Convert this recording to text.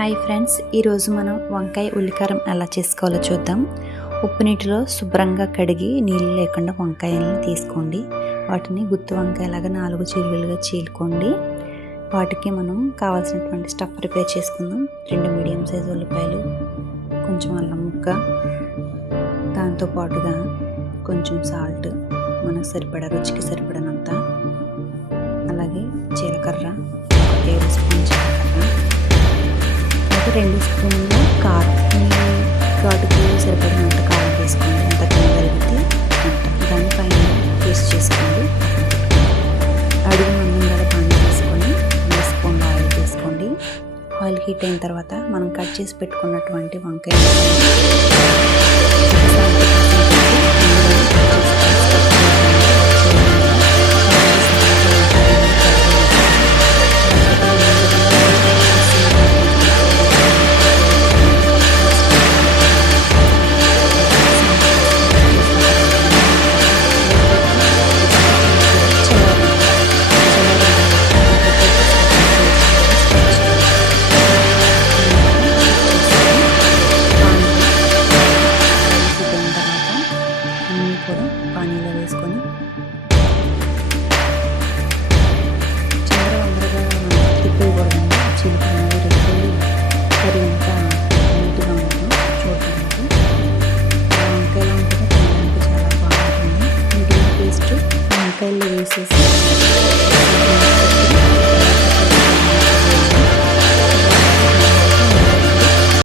Hi friends, ఈరోజు మనం వంకాయ ఉల్లికారం ఎలా చేసుకోవాలో చూద్దాం. ఉప్పు నీటిలో శుభ్రంగా కడిగి నీళ్ళు లేకుండా వంకాయలను తీసుకోండి. వాటిని గుత్తి వంకాయలాగా 4 చీలులుగా చీలుకోండి. వాటికి మనం కావాల్సినటువంటి స్టఫ్ ప్రిపేర్ చేసుకుందాం. 2 మీడియం సైజు ఉల్లిపాయలు, కొంచెం అల్లం ముక్క, దాంతోపాటుగా కొంచెం సాల్ట్, మనకు సరిపడా రుచికి సరిపడినంత, అలాగే జీలకర్ర, 1 టేబుల్ స్పూన్ జీలకర్ర, 2 స్పూన్లు కారం, ఘాటుకు సరిపడినంత కారం వేసుకోండి. అంత తినగలిగితే దానిపైన పేస్ట్ చేసుకోండి. అడుగు మందంగా పానీ వేసుకొని 2 స్పూన్ల ఆయిల్ వేసుకోండి. ఆయిల్ హీట్ అయిన తర్వాత మనం కట్ చేసి పెట్టుకున్నటువంటి వంకాయ పానీలో వేసుకొని చంద్రవందరగా తిప్పకూడదండి. చిలుక అనేది కర్రీ అంతా నీట్గా ఉండదు, చూడటానికి వంకాయలు ఉంటుంది, తినడానికి చాలా బాగుంటుంది. ఇంటి పేస్ట్ వంకాయలు వేసేసి